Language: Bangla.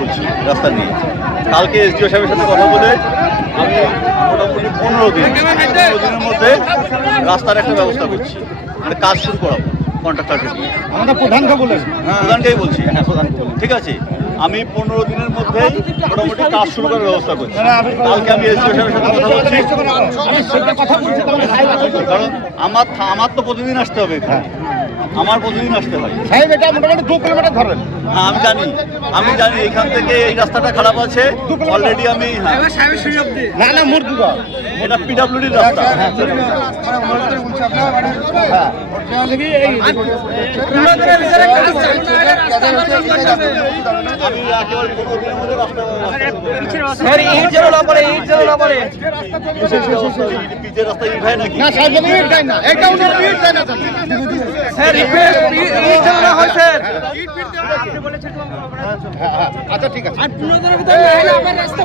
বলছি রাস্তা নিয়ে। কালকে এসডিও সাহেবের সাথে কথা বলে আমি মোটামুটি পনেরো দিন পনেরো দিনের মধ্যে রাস্তার একটা ব্যবস্থা করছি। মানে কাজ শুরু করাবো কন্ট্রাক্টরকে দিয়ে আমাদের প্রধানকে বলেন প্রধানকেই বলছি। হ্যাঁ প্রধানকে ঠিক আছে? আমি পনেরো দিনের মধ্যেই মোটামুটি কাজ শুরু করার ব্যবস্থা করছি। কালকে আমি এসডিও সাহেবের সাথে কথা বলছি? কারণ আমার আমার তো প্রতিদিন আসতে হবে এখানে। আমার প্রতিদিন আসতে হয়। সাহেব এটা মোটামুটি দু কিলোমিটার ধরেন। হ্যাঁ আমি জানি আমি জানি এখান থেকে এই রাস্তাটা খারাপ আছে। অলরেডি আমি হ্যাঁ, না না মুরগি এটা পিডাব্লিউডির রাস্তা। পিচের রাস্তা ইট হয় নাকি? না সাহেব ইট দেয় না। এটা উনি ইট দেয় না স্যার রিকোয়েস্ট ইট যেন না হয় স্যার হ্যাঁ, হ্যাঁ, আচ্ছা ঠিক আছে। আর ভিতরে রাস্তা